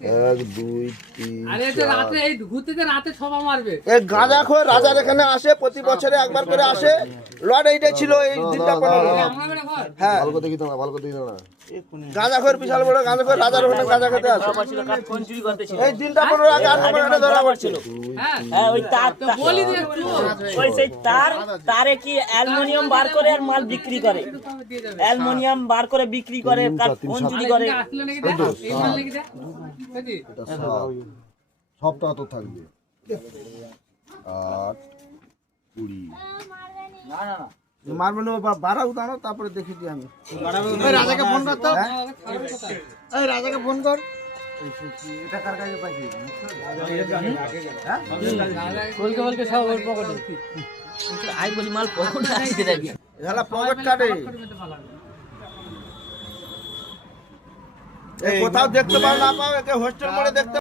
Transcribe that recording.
1 2 3 আরে তো রাতে এই ঘুরতে রাতে সবা মারবে। এই গাঁজাখোর রাজার এখানে আসে, প্রতি বছরে একবার করে আসে। লট এইটা ছিল এই দিনটা 15। হ্যাঁ ভালো করে দেখি না, ভালো করে দেখি না। গাঁজাখোর বিশাল বড় গাঁজাখোর, রাজার ওখানে গাঁজা খেতে আসে। এই দিনটা 15 আগে 8 নম্বর ঘাটে ধরা পড়ছিল। হ্যাঁ ওই তার বলি দে একটু ওই সেই তারে কি অ্যালুমিনিয়াম বার করে আর মাল বিক্রি করে, অ্যালুমিনিয়াম বার করে বিক্রি করে, কোন চুরি করে। আসলে নাকি দেখ এই মাল নাকি দেখ বুঝি সপ্তাহ তো থাকবে 8 20 মারবে না বাড়া উদানো, তারপরে দেখি দিই আমি। ওই রাজাকে ফোন কর তো, হ্যাঁ ওই রাজাকে ফোন কর। এটা কার কাছে পাইছি? বলকে বলকে সব ওর পকেটে আই বলি মাল পকেটে আসতে দেবি। শালা পকেট কাটে। কোথাও দেখতে পাও না পাও, একে হোস্টেল মোড়ে দেখতে